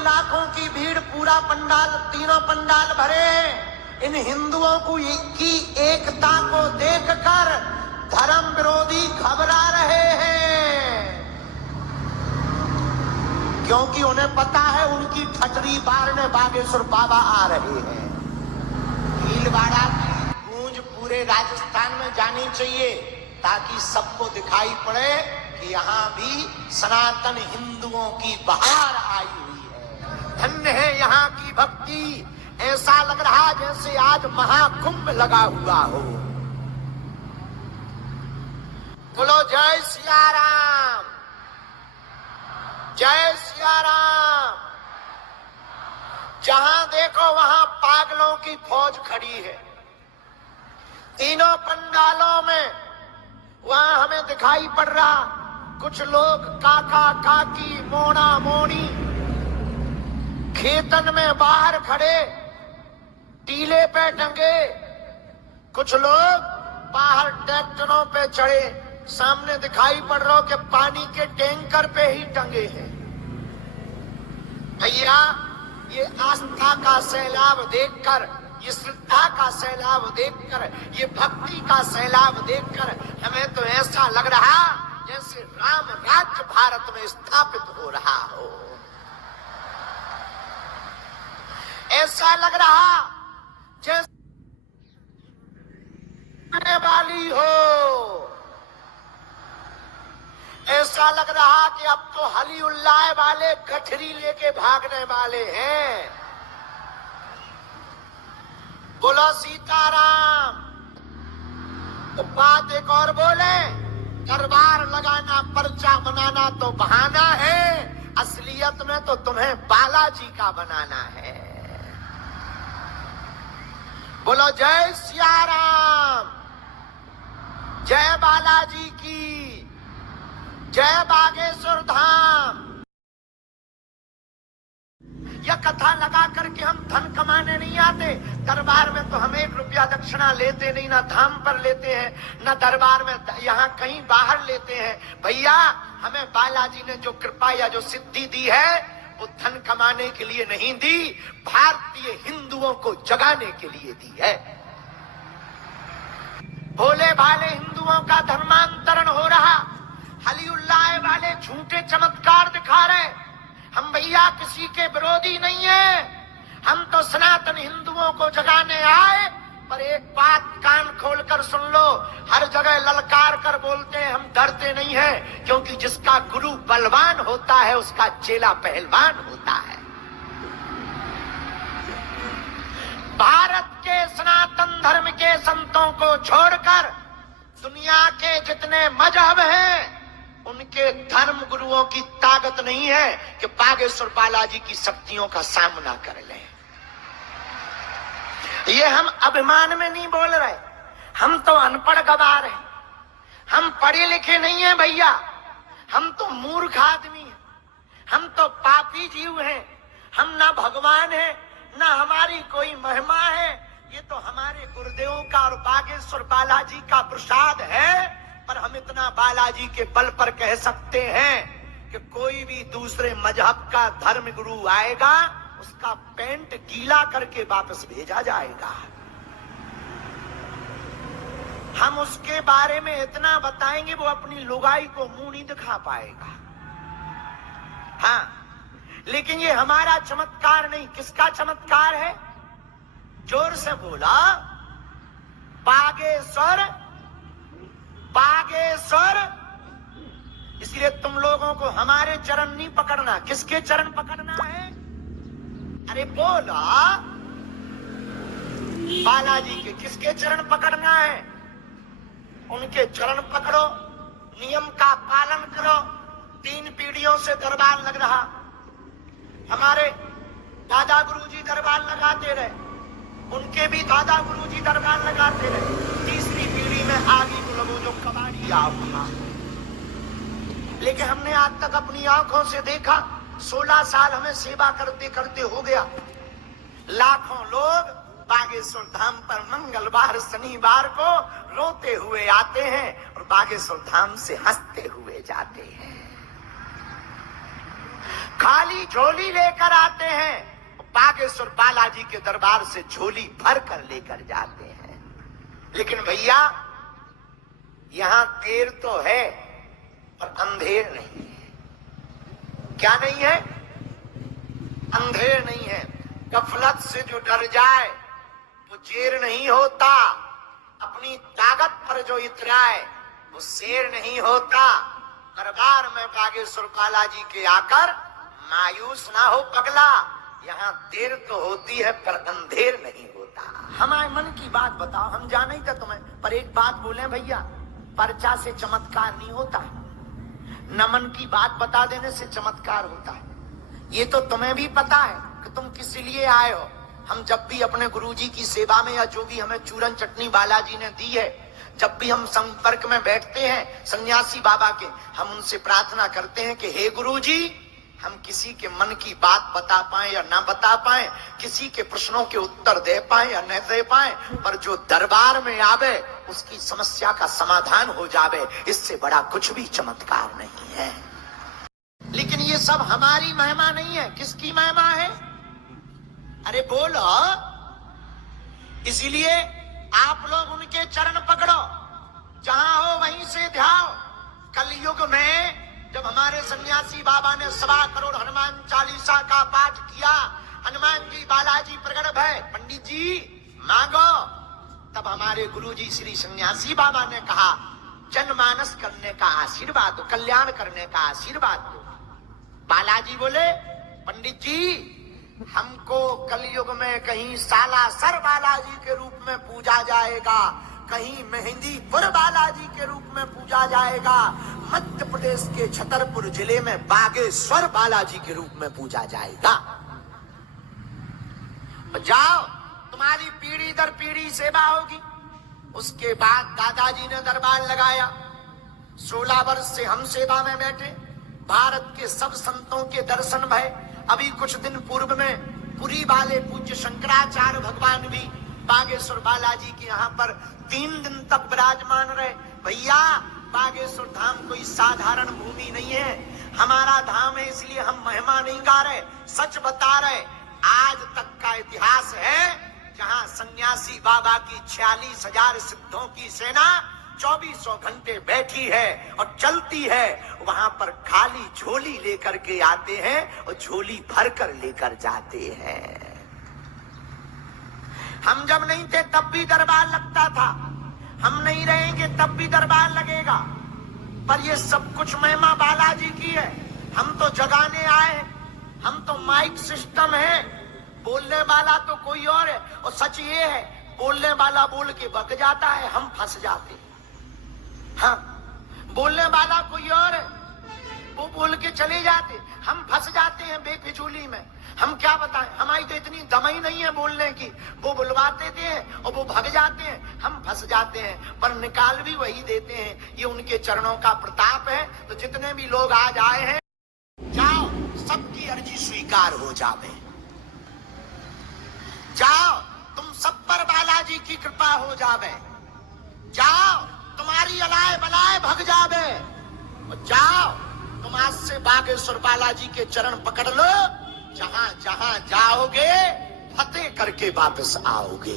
लाखों की भीड़, पूरा पंडाल, तीनों पंडाल भरे। इन हिंदुओं की एकता को देखकर धर्म विरोधी घबरा रहे हैं, क्योंकि उन्हें पता है उनकी ठटरी बारने बागेश्वर बाबा आ रहे हैं। भीलवाड़ा की गूंज पूरे राजस्थान में जानी चाहिए, ताकि सबको दिखाई पड़े कि यहाँ भी सनातन हिंदुओं की बहार आई हुई है। धन्य है यहाँ की भक्ति। ऐसा लग रहा जैसे आज महाकुंभ लगा हुआ हो। बोलो जय सिया राम, जय सिया राम। जहां देखो वहां पागलों की फौज खड़ी है। तीनों पंडालों में वहां हमें दिखाई पड़ रहा, कुछ लोग काका काकी मोना मोनी खेतन में बाहर खड़े टीले पे टंगे, कुछ लोग बाहर ट्रैक्टरों पे चढ़े, सामने दिखाई पड़ रहा हो कि पानी के टैंकर पे ही टंगे हैं। भैया, ये आस्था का सैलाब देखकर, ये श्रद्धा का सैलाब देखकर, ये भक्ति का सैलाब देखकर हमें तो ऐसा लग रहा जैसे राम राज्य भारत में स्थापित हो रहा हो। ऐसा लग रहा जैसे आने वाली हो। ऐसा लग रहा कि अब तो हली उल्लाह वाले गठरी लेके भागने वाले हैं। बोलो सीताराम। तो बात एक और बोले, दरबार लगाना, पर्चा बनाना तो बहाना है, असलियत में तो तुम्हें बालाजी का बनाना है। बोलो जय सिया राम, जय बालाजी की, जय बागेश्वर धाम। यह कथा लगा करके हम धन कमाने नहीं आते। दरबार में तो हम 1 रुपया दक्षिणा लेते नहीं, ना धाम पर लेते हैं, ना दरबार में यहाँ कहीं बाहर लेते हैं। भैया, हमें बालाजी ने जो कृपा या जो सिद्धि दी है वो धन कमाने के लिए नहीं दी, भारतीय हिंदुओं को जगाने के लिए दी है। भोले भाले हिंदुओं का धर्मांतरण हो रहा, हली उल्लाह वाले झूठे चमत्कार दिखा रहे। हम भैया किसी के विरोधी नहीं है, हम तो सनातन हिंदुओं को जगाने आए। पर एक बात कान खोलकर सुन लो, हर जगह ललकार कर बोलते हैं, हम डरते नहीं हैं, क्योंकि जिसका गुरु बलवान होता है उसका चेला पहलवान होता है। भारत के सनातन धर्म के संतों को छोड़कर दुनिया के जितने मजहब हैं, उनके धर्म गुरुओं की ताकत नहीं है कि बागेश्वर बालाजी की शक्तियों का सामना कर लें। ये हम अभिमान में नहीं बोल रहे, हम तो अनपढ़ गवार हैं, हम पढ़े लिखे नहीं हैं भैया, हम तो मूर्ख आदमी हैं, हम तो पापी जीव हैं, हम ना भगवान हैं, ना हमारी कोई महिमा है। ये तो हमारे गुरुदेवों का और बागेश्वर बालाजी का प्रसाद है। पर हम इतना बालाजी के बल पर कह सकते हैं कि कोई भी दूसरे मजहब का धर्म गुरु आएगा, उसका पेंट गीला करके वापस भेजा जाएगा। हम उसके बारे में इतना बताएंगे, वो अपनी लुगाई को मुंह नहीं दिखा पाएगा। हाँ, लेकिन ये हमारा चमत्कार नहीं। किसका चमत्कार है? जोर से बोला, बागेश्वर बागेश्वर। इसलिए तुम लोगों को हमारे चरण नहीं पकड़ना। किसके चरण पकड़ना है? अरे बोला, बालाजी के। किसके चरण पकड़ना है? उनके चरण पकड़ो, नियम का पालन करो। 3 पीढ़ियों से दरबार लग रहा, हमारे दादा गुरुजी दरबार लगाते रहे, उनके भी दादा गुरुजी दरबार लगाते रहे। तीसरी पीढ़ी में आगे वो जो कबाड़ी आओ, लेकिन हमने आज तक अपनी आंखों से देखा। 16 साल हमें सेवा करते करते हो गया। लाखों लोग बागेश्वर धाम पर मंगलवार शनिवार को रोते हुए आते हैं और बागेश्वर धाम से हंसते हुए जाते हैं। खाली झोली लेकर आते हैं, बागेश्वर बालाजी के दरबार से झोली भर कर लेकर जाते हैं। लेकिन भैया यहां देर तो है पर अंधेर नहीं है। क्या नहीं है? अंधेर नहीं है। गफलत से जो डर जाए वो जेर नहीं होता, अपनी ताकत पर जो इतराए वो शेर नहीं होता। दरबार में बागेश्वर बालाजी के आकर मायूस ना हो पगला, यहाँ देर तो होती है पर अंधेर नहीं होता। हमारे मन की बात बताओ, हम जाने ही था तुम्हें, पर एक बात बोले भैया, पर्चा से चमत्कार नहीं होता है, न मन की बात बता देने से चमत्कार होता है। ये तो तुम्हें भी पता है कि तुम किस लिए आए हो। हम जब भी अपने गुरुजी की सेवा में या जो भी हमें चूरन चटनी बालाजी ने दी है, जब भी हम संपर्क में बैठते हैं सन्यासी बाबा के, हम उनसे प्रार्थना करते हैं कि हे गुरुजी, हम किसी के मन की बात बता पाए या ना बता पाए, किसी के प्रश्नों के उत्तर दे पाए या न दे पाए, पर जो दरबार में आवे उसकी समस्या का समाधान हो जावे, इससे बड़ा कुछ भी चमत्कार नहीं है। लेकिन ये सब हमारी महिमा नहीं है, किसकी महिमा है? अरे बोलो। इसीलिए आप लोग उनके चरण पकड़ो, जहां हो वहीं से ध्याओ। कलयुग में जब हमारे सन्यासी बाबा ने 1.25 करोड़ हनुमान चालीसा का पाठ किया, हनुमान जी बालाजी प्रकट भय, पंडित जी मांगो, तब हमारे गुरुजी श्री सन्यासी बाबा ने कहा जनमानस करने का आशीर्वाद दो, कल्याण करने का आशीर्वाद दो। बालाजी बोले पंडित जी, हमको कलयुग में कहीं सालासर बालाजी के रूप में पूजा जाएगा, कहीं मेहंदीपुर बालाजी के रूप में पूजा जाएगा, मध्य प्रदेश के छतरपुर जिले में बागेश्वर बालाजी के रूप में पूजा जाएगा। जाओ, तुम्हारी पीढ़ी दर पीढ़ी सेवा होगी। उसके बाद दादाजी ने दरबार लगाया, 16 वर्ष से हम सेवा में बैठे, भारत के सब संतों के दर्शन भय। अभी कुछ दिन पूर्व में पुरी वाले पूज्य शंकराचार्य भगवान भी बागेश्वर बालाजी के यहाँ पर 3 दिन तक विराजमान रहे। भैया बागेश्वर धाम कोई साधारण भूमि नहीं है, हमारा धाम है, इसलिए हम महिमा नहीं गा रहे, सच बता रहे। आज तक का इतिहास है जहाँ सन्यासी बाबा की 46,000 सिद्धों की सेना 2400 घंटे बैठी है और चलती है, वहां पर खाली झोली लेकर के आते हैं और झोली भर कर लेकर जाते हैं। हम जब नहीं थे तब भी दरबार लगता था, हम नहीं रहेंगे तब भी दरबार लगेगा, पर ये सब कुछ महिमा बालाजी की है। हम तो जगाने आए, हम तो माइक सिस्टम है, बोलने वाला तो कोई और है। और सच ये है, बोलने वाला बोल के बक जाता है, हम फंस जाते हैं। हाँ, बोलने वाला कोई और है, वो बोल के चले जाते, हम फंस जाते हैं बेफिजूली में। हम क्या बताएं, हमारी तो इतनी दम ही नहीं है बोलने की। वो बुलवाते थे और वो भग जाते हैं, हम फंस जाते हैं, पर निकाल भी वही देते हैं। ये उनके चरणों का प्रताप है। तो जितने भी लोग आज आए हैं, जाओ, सबकी अर्जी स्वीकार हो जावे। जाओ, तुम सब पर बालाजी की कृपा हो जावे। जाओ, तुम्हारी अलाय बलाय भग जावे। जाओ, तुम आज से बागेश्वर बालाजी के चरण पकड़ लो, जहां जहां जाओगे फतेह करके वापस आओगे।